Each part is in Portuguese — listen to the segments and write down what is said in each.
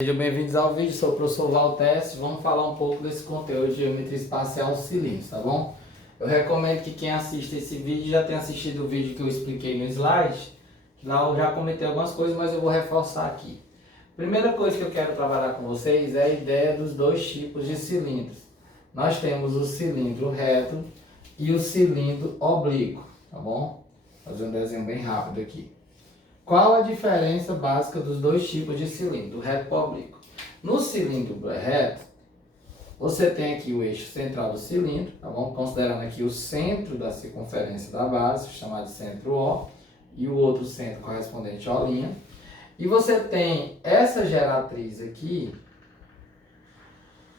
Sejam bem-vindos ao vídeo, sou o professor Valteste. Vamos falar um pouco desse conteúdo de geometria espacial cilindros, tá bom? Eu recomendo que quem assiste esse vídeo já tenha assistido o vídeo que eu expliquei no slide, que lá eu já comentei algumas coisas, mas eu vou reforçar aqui. Primeira coisa que eu quero trabalhar com vocês é a ideia dos dois tipos de cilindros. Nós temos o cilindro reto e o cilindro oblíquo, tá bom? Vou fazer um desenho bem rápido aqui. Qual a diferença básica dos dois tipos de cilindro, reto e oblíquo? No cilindro reto, você tem aqui o eixo central do cilindro, tá bom? Considerando aqui o centro da circunferência da base, chamado de centro O, e o outro centro correspondente à O'. E você tem essa geratriz aqui.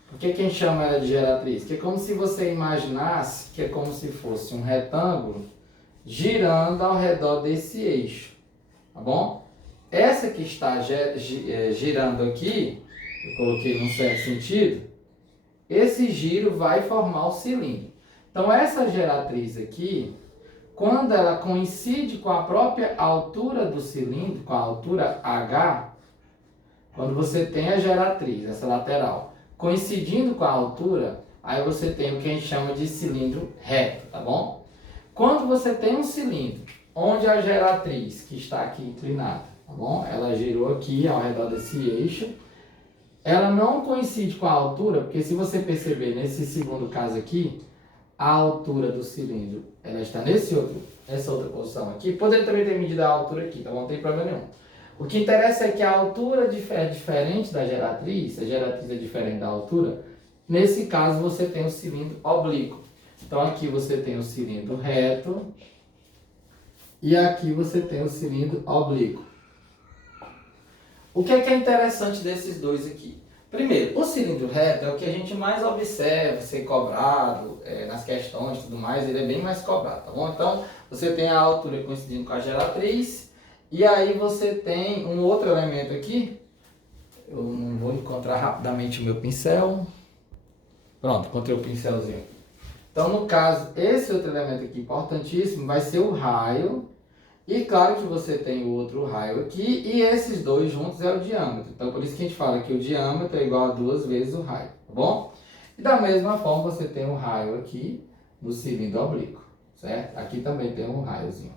Por que a gente chama ela de geratriz? Que é como se você imaginasse que é como se fosse um retângulo girando ao redor desse eixo. Tá bom? Essa que está girando aqui, eu coloquei num certo sentido, esse giro vai formar o cilindro. Então essa geratriz aqui, quando ela coincide com a própria altura do cilindro, com a altura H, quando você tem a geratriz, essa lateral, coincidindo com a altura, aí você tem o que a gente chama de cilindro reto, tá bom? Quando você tem um cilindro onde a geratriz, que está aqui inclinada, tá bom? Ela girou aqui ao redor desse eixo. Ela não coincide com a altura, porque se você perceber nesse segundo caso aqui, a altura do cilindro, ela está nessa outra posição aqui. Poderia também ter medido a altura aqui, tá bom? Não tem problema nenhum. O que interessa é que a altura é diferente da geratriz, a geratriz é diferente da altura. Nesse caso, você tem o cilindro oblíquo. Então, aqui você tem o cilindro reto, e aqui você tem o cilindro oblíquo. O que é interessante desses dois aqui? Primeiro, o cilindro reto é o que a gente mais observa ser cobrado nas questões e tudo mais, ele é bem mais cobrado, tá bom? Então, você tem a altura coincidindo com a geratriz, e aí você tem um outro elemento aqui. Eu não vou encontrar rapidamente o meu pincel. Pronto, encontrei o pincelzinho. Então, no caso, esse outro elemento aqui importantíssimo vai ser o raio. E claro que você tem o outro raio aqui, e esses dois juntos é o diâmetro. Então, por isso que a gente fala que o diâmetro é igual a 2 vezes o raio, tá bom? E da mesma forma, você tem o raio aqui no cilindro oblíquo, certo? Aqui também tem um raiozinho.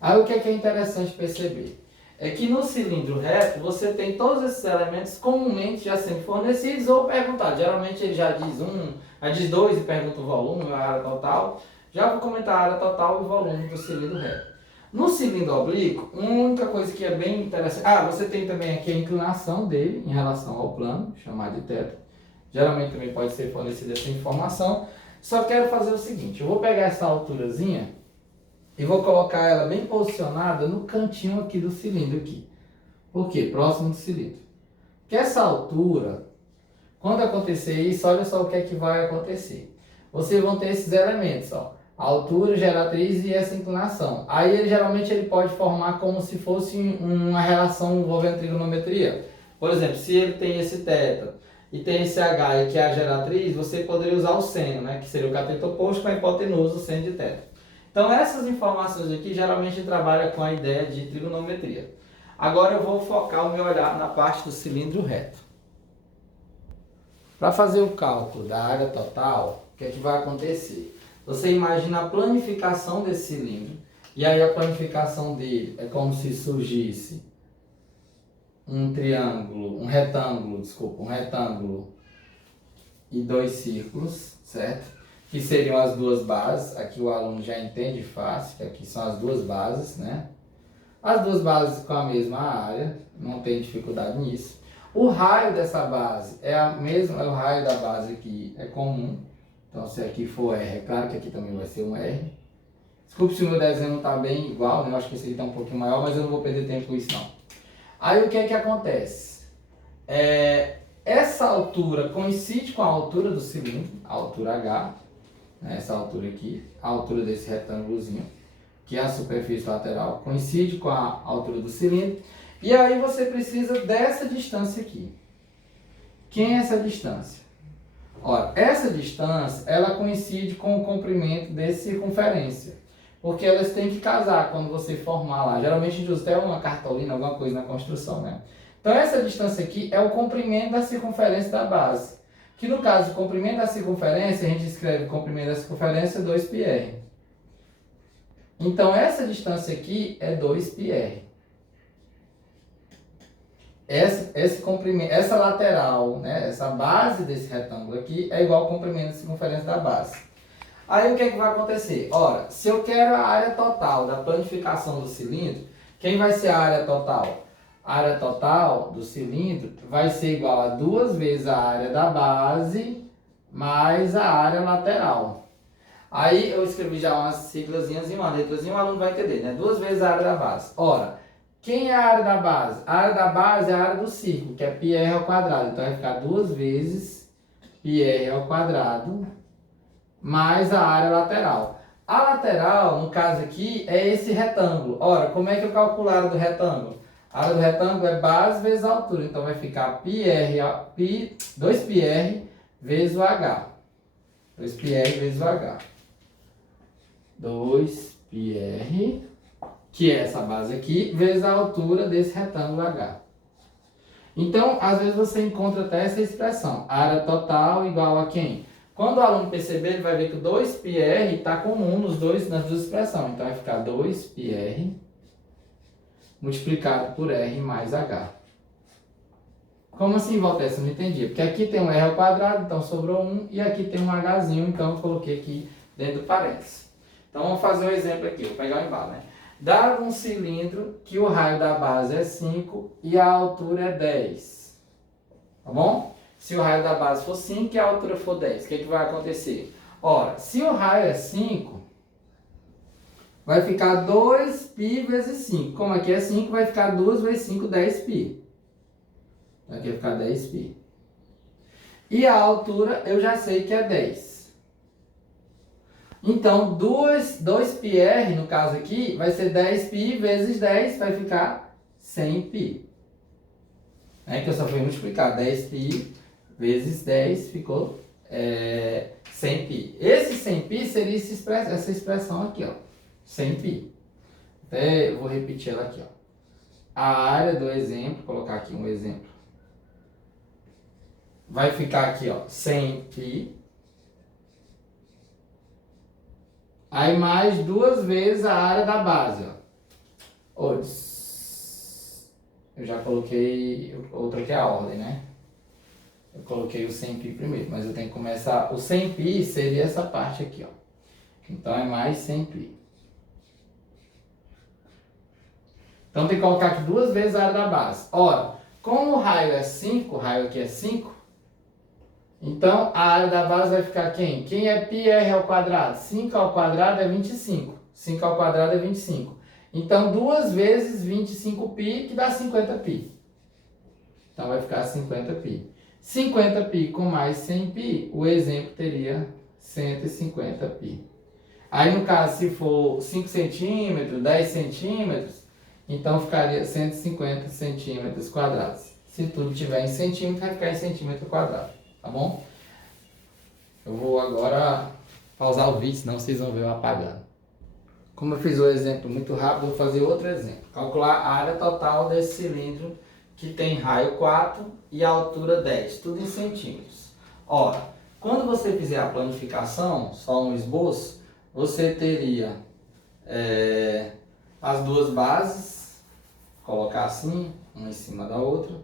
Aí, o que é interessante perceber? É que no cilindro reto, você tem todos esses elementos comumente já sendo fornecidos ou perguntados. Geralmente, ele já diz dois e pergunta o volume, a área total. Já vou comentar a área total e o volume do cilindro reto. No cilindro oblíquo, uma única coisa que é bem interessante... você tem também aqui a inclinação dele em relação ao plano, chamado de θ. Geralmente também pode ser fornecida essa informação. Só quero fazer o seguinte, eu vou pegar essa alturazinha e vou colocar ela bem posicionada no cantinho aqui do cilindro aqui. Por quê? Próximo do cilindro. Porque essa altura, quando acontecer isso, olha só o que é que vai acontecer. Vocês vão ter esses elementos, ó. A altura, geratriz e essa inclinação. Aí, geralmente, ele pode formar como se fosse uma relação envolvendo trigonometria. Por exemplo, se ele tem esse θ e tem esse h, que é a geratriz, você poderia usar o seno, né? Que seria o cateto oposto com a hipotenusa, o seno de θ. Então, essas informações aqui, geralmente, a gente trabalha com a ideia de trigonometria. Agora, eu vou focar o meu olhar na parte do cilindro reto. Para fazer o cálculo da área total, o que é que vai acontecer? Você imagina a planificação desse cilindro, e aí a planificação dele é como se surgisse um retângulo e dois círculos, certo? Que seriam as duas bases. Aqui o aluno já entende fácil, que aqui são as duas bases, né? As duas bases com a mesma área, não tem dificuldade nisso. O raio dessa base é o raio da base aqui é comum. Então, se aqui for R, é claro que aqui também vai ser um R. Desculpe se o meu desenho não está bem igual, né? Eu acho que esse aqui está um pouquinho maior, mas eu não vou perder tempo com isso não. Aí, o que é que acontece? Essa altura coincide com a altura do cilindro, a altura H, né? Essa altura aqui, a altura desse retângulozinho, que é a superfície lateral, coincide com a altura do cilindro. E aí, você precisa dessa distância aqui. Quem é essa distância? Olha, essa distância, ela coincide com o comprimento dessa circunferência. Porque elas têm que casar quando você formar lá. Geralmente a gente usa até uma cartolina, alguma coisa na construção, né? Então, essa distância aqui é o comprimento da circunferência da base. Que no caso, o comprimento da circunferência, a gente escreve o comprimento da circunferência 2πr. Então, essa distância aqui é 2πr. Esse comprimento, essa lateral, né, essa base desse retângulo aqui é igual ao comprimento da circunferência da base. Aí o que é que vai acontecer? Ora, se eu quero a área total da planificação do cilindro, quem vai ser a área total? A área total do cilindro vai ser igual a 2 vezes a área da base mais a área lateral. Aí eu escrevi já umas siglazinhas e uma letrazinha, o aluno vai entender, né? 2 vezes a área da base. Ora, quem é a área da base? A área da base é a área do círculo, que é πr ao quadrado. Então vai ficar 2 vezes πr ao quadrado mais a área lateral. A lateral, no caso aqui, é esse retângulo. Ora, como é que eu calculo a área do retângulo? A área do retângulo é base vezes a altura. Então vai ficar 2πr vezes o h. 2πr vezes o h. 2πr, que é essa base aqui, vezes a altura desse retângulo h. Então, às vezes você encontra até essa expressão. Área total igual a quem? Quando o aluno perceber, ele vai ver que o 2πr está comum nas duas expressões. Então, vai ficar 2πr multiplicado por r mais h. Como assim, Valtessa? Eu não entendi. Porque aqui tem um r ao quadrado, então sobrou 1. E aqui tem um hzinho, então eu coloquei aqui dentro do parênteses. Então, vamos fazer um exemplo aqui. Vou pegar o embalo, né? Dado um cilindro que o raio da base é 5 e a altura é 10. Tá bom? Se o raio da base for 5 e a altura for 10, o que vai acontecer? Ora, se o raio é 5, vai ficar 2π vezes 5. Como aqui é 5, vai ficar 2 vezes 5, 10π. Aqui vai ficar 10π. E a altura eu já sei que é 10. Então, 2πr, no caso aqui, vai ser 10π vezes 10, vai ficar 100π. Que eu só fui multiplicar 10π vezes 10, ficou 100π. Esse 100π seria essa expressão aqui, ó, 100π. Até eu vou repetir ela aqui, ó. A área do exemplo, vou colocar aqui um exemplo, vai ficar aqui, ó, 100π. Aí mais 2 vezes a área da base, ó. Eu já coloquei, eu troquei a ordem, né? Eu coloquei o 100π primeiro, mas eu tenho que começar... O 100π seria essa parte aqui, ó. Então, é mais 100π. Então, tem que colocar aqui 2 vezes a área da base. Ora, como o raio é 5, o raio aqui é 5, então, a área da base vai ficar quem? Quem é πr ao quadrado? 5 ao quadrado é 25. 5 ao quadrado é 25. Então, 2 vezes 25π, que dá 50π. Então, vai ficar 50π. 50π com mais 100π, o exemplo teria 150π. Aí, no caso, se for 5 centímetros, 10 centímetros, então ficaria 150 centímetros quadrados. Se tudo tiver em centímetro, vai ficar em centímetro quadrado. Tá bom? Eu vou agora pausar o vídeo, senão vocês vão ver eu apagando. Como eu fiz o exemplo muito rápido, vou fazer outro exemplo. Calcular a área total desse cilindro que tem raio 4 e altura 10, tudo em centímetros. Ora, quando você fizer a planificação, só um esboço, você teria as duas bases, colocar assim, uma em cima da outra,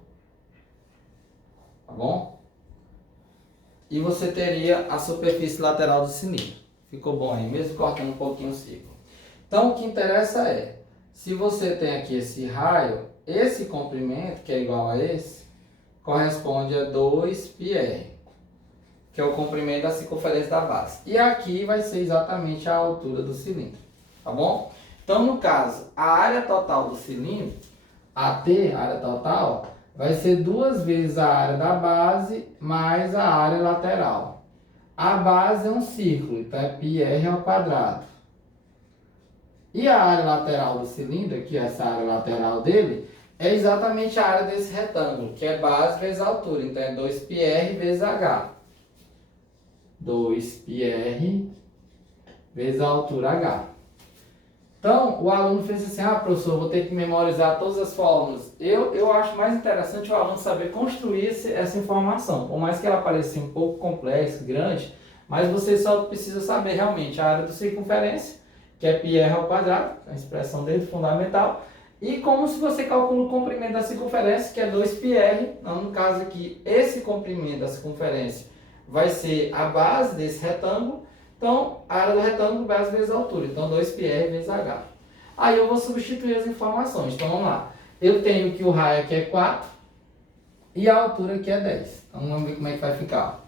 tá bom? E você teria a superfície lateral do cilindro. Ficou bom aí, mesmo cortando um pouquinho o círculo. Então, o que interessa é, se você tem aqui esse raio, esse comprimento, que é igual a esse, corresponde a 2πr, que é o comprimento da circunferência da base. E aqui vai ser exatamente a altura do cilindro, tá bom? Então, no caso, a área total do cilindro, AT, área total, vai ser 2 vezes a área da base mais a área lateral. A base é um círculo, então é πr ao quadrado. E a área lateral do cilindro, aqui essa área lateral dele, é exatamente a área desse retângulo, que é base vezes altura. Então é 2πr vezes h. 2πr vezes a altura h. Então, o aluno pensa assim, professor, vou ter que memorizar todas as fórmulas. Eu acho mais interessante o aluno saber construir essa informação. Por mais que ela pareça um pouco complexa, grande, mas você só precisa saber realmente a área da circunferência, que é πr ao quadrado, a expressão dele fundamental, e como se você calcula o comprimento da circunferência, que é 2πr. Então, no caso aqui, esse comprimento da circunferência vai ser a base desse retângulo. Então, a área do retângulo base vezes a altura. Então, 2πr vezes h. Aí eu vou substituir as informações. Então, vamos lá. Eu tenho que o raio aqui é 4 e a altura aqui é 10. Então, vamos ver como é que vai ficar.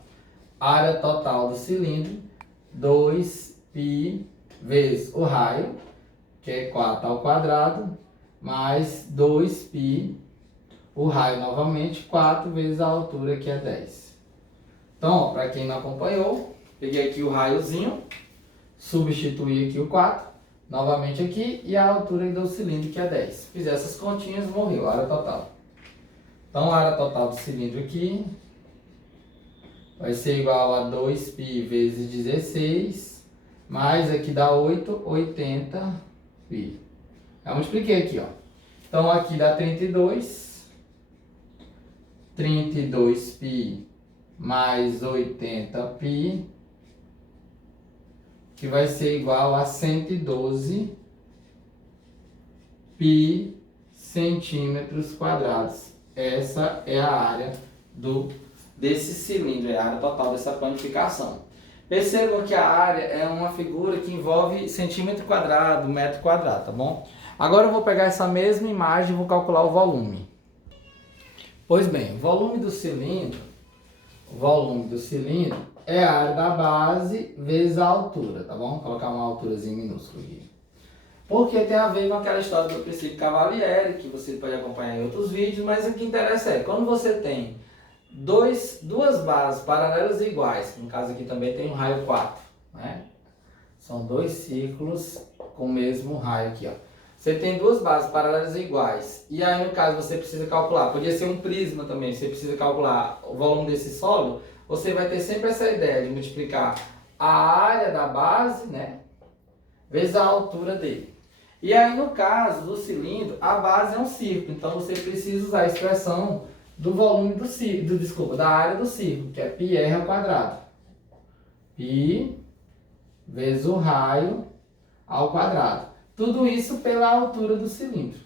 Área total do cilindro, 2π vezes o raio, que é 4 ao quadrado, mais 2π, o raio novamente, 4 vezes a altura, que é 10. Então, para quem não acompanhou, peguei aqui o raiozinho, substituí aqui o 4, novamente aqui, e a altura do cilindro, que é 10. Fiz essas continhas, morreu a área total. Então, a área total do cilindro aqui vai ser igual a 2π vezes 16, mais aqui dá 8, 80π. Eu multipliquei aqui, ó. Então, aqui dá 32, 32π mais 80π, que vai ser igual a 112 π centímetros quadrados. Essa é a área desse cilindro, é a área total dessa planificação. Percebam que a área é uma figura que envolve centímetro quadrado, metro quadrado, tá bom? Agora eu vou pegar essa mesma imagem e vou calcular o volume. Pois bem, o volume do cilindro é a área da base vezes a altura, tá bom? Vou colocar uma alturazinha minúscula aqui. Porque tem a ver com aquela história do princípio Cavalieri, que você pode acompanhar em outros vídeos, mas o que interessa é, quando você tem duas bases paralelas e iguais, no caso aqui também tem um raio 4, né? São dois círculos com o mesmo raio aqui, ó. Você tem duas bases paralelas e iguais, e aí no caso você precisa calcular, podia ser um prisma também, você precisa calcular o volume desse sólido, você vai ter sempre essa ideia de multiplicar a área da base, né, vezes a altura dele. E aí no caso do cilindro, a base é um círculo, então você precisa usar a expressão do volume do círculo, da área do círculo, que é πr ao quadrado. Π vezes o raio ao quadrado. Tudo isso pela altura do cilindro.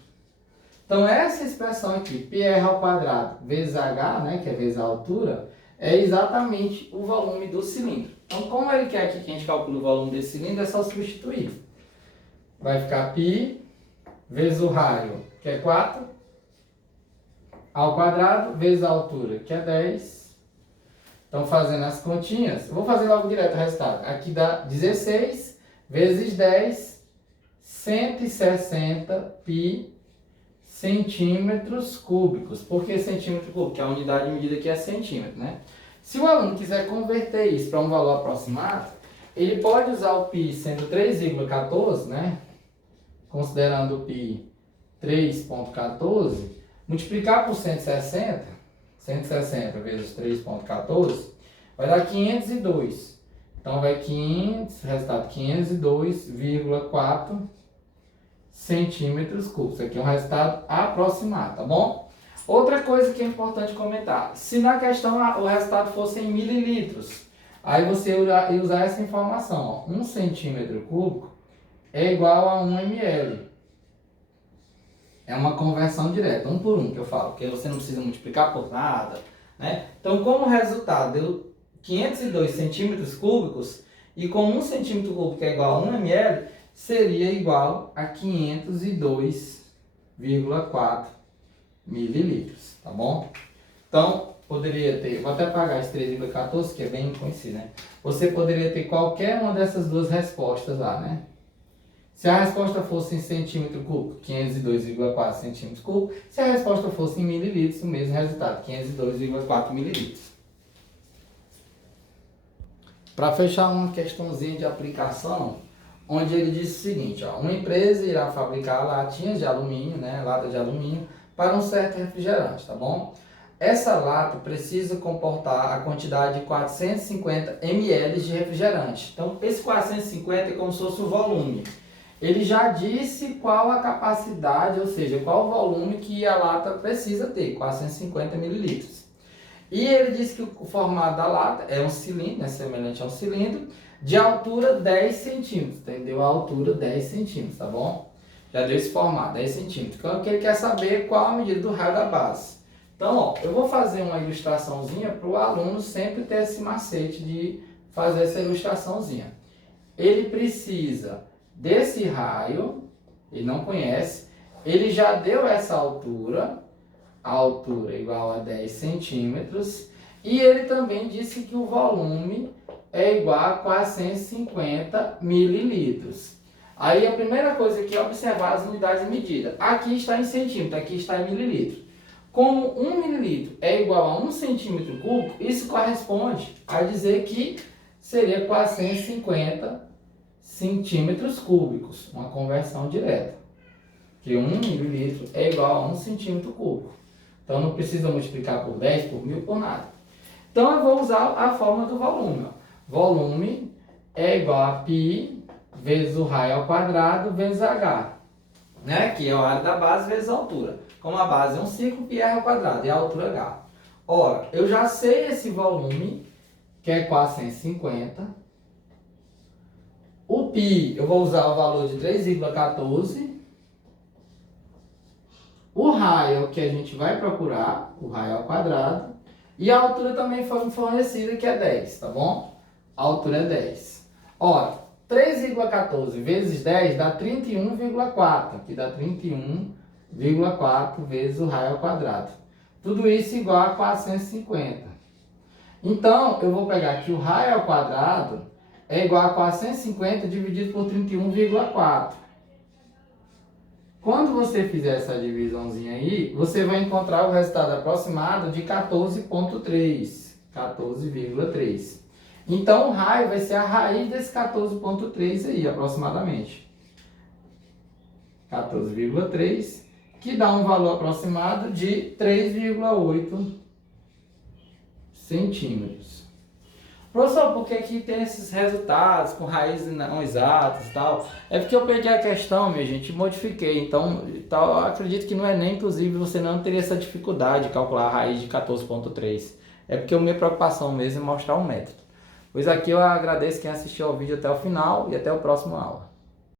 Então, essa expressão aqui, πr ao quadrado vezes h, né, que é vezes a altura, é exatamente o volume do cilindro. Então, como ele quer aqui que a gente calcule o volume desse cilindro, é só substituir. Vai ficar π vezes o raio, que é 4, ao quadrado, vezes a altura, que é 10. Então, fazendo as continhas, eu vou fazer logo direto o resultado. Aqui dá 16 vezes 10, 160 π centímetros cúbicos. Por que centímetro cúbico? Porque a unidade de medida aqui é centímetro, né? Se o aluno quiser converter isso para um valor aproximado, ele pode usar o π sendo 3,14, né? Considerando o π 3,14, multiplicar por 160 vezes 3,14, vai dar 502. Então, vai resultado 502,4 centímetros cúbicos. Aqui é um resultado aproximado, tá bom? Outra coisa que é importante comentar. Se na questão o resultado fosse em mililitros, aí você ia usar essa informação. Ó, 1 centímetro cúbico é igual a 1 ml. É uma conversão direta, 1 por 1 que eu falo, porque você não precisa multiplicar por nada, né? Então, como o resultado deu 502 centímetros cúbicos, e com 1 centímetro cúbico é igual a 1 ml, seria igual a 502,4 mililitros, tá bom? Então, poderia ter, vou até apagar esse 3,14, que é bem conhecido, né? Você poderia ter qualquer uma dessas duas respostas lá, né? Se a resposta fosse em centímetro cúbico, 502,4 centímetros cúbicos. Se a resposta fosse em mililitros, o mesmo resultado, 502,4 mililitros. Para fechar uma questãozinha de aplicação, onde ele diz o seguinte, ó, uma empresa irá fabricar latinhas de alumínio, né, lata de alumínio, para um certo refrigerante, tá bom? Essa lata precisa comportar a quantidade de 450 ml de refrigerante. Então, esse 450 é como se fosse o volume. ele já disse qual a capacidade, ou seja, qual o volume que a lata precisa ter, 450 mililitros. E ele disse que o formato da lata é um cilindro, né, semelhante a um cilindro, de altura 10 centímetros, entendeu? A altura 10 centímetros, tá bom? Já deu esse formato, 10 centímetros. Então, ele quer saber qual a medida do raio da base. Então, ó, eu vou fazer uma ilustraçãozinha para o aluno sempre ter esse macete de fazer essa ilustraçãozinha. Ele precisa desse raio, ele não conhece, ele já deu essa altura, a altura igual a 10 centímetros, e ele também disse que o volume é igual a 450 mililitros. Aí a primeira coisa aqui é observar as unidades de medida. Aqui está em centímetro, aqui está em mililitro. Como 1 mililitro é igual a 1 centímetro cúbico, isso corresponde a dizer que seria 450 centímetros cúbicos, uma conversão direta. Que 1 mililitro é igual a 1 centímetro cúbico. Então não precisa multiplicar por 10, por 1000, por nada. Então eu vou usar a fórmula do volume. Volume é igual a π vezes o raio ao quadrado vezes h, né? Que é a área da base vezes a altura. Como a base é um círculo, πr ao quadrado e a altura h. Ora, eu já sei esse volume, que é 450. O π, eu vou usar o valor de 3,14. O raio que a gente vai procurar, o raio ao quadrado. E a altura também foi fornecida, que é 10, tá bom? A altura é 10. Ora, 3,14 vezes 10 dá 31,4, que dá 31,4 vezes o raio ao quadrado. Tudo isso igual a 450. Então, eu vou pegar aqui o raio ao quadrado é igual a 450 dividido por 31,4. Quando você fizer essa divisãozinha aí, você vai encontrar o resultado aproximado de 14,3. 14,3. Então, o raio vai ser a raiz desse 14,3 aí, aproximadamente. 14,3, que dá um valor aproximado de 3,8 centímetros. Professor, por que aqui tem esses resultados com raízes não exatas e tal? É porque eu peguei a questão, minha gente, e modifiquei. Então, eu acredito que não é nem, inclusive, você não teria essa dificuldade de calcular a raiz de 14,3. É porque a minha preocupação mesmo é mostrar o método. Pois aqui eu agradeço quem assistiu ao vídeo até o final e até o próximo aula.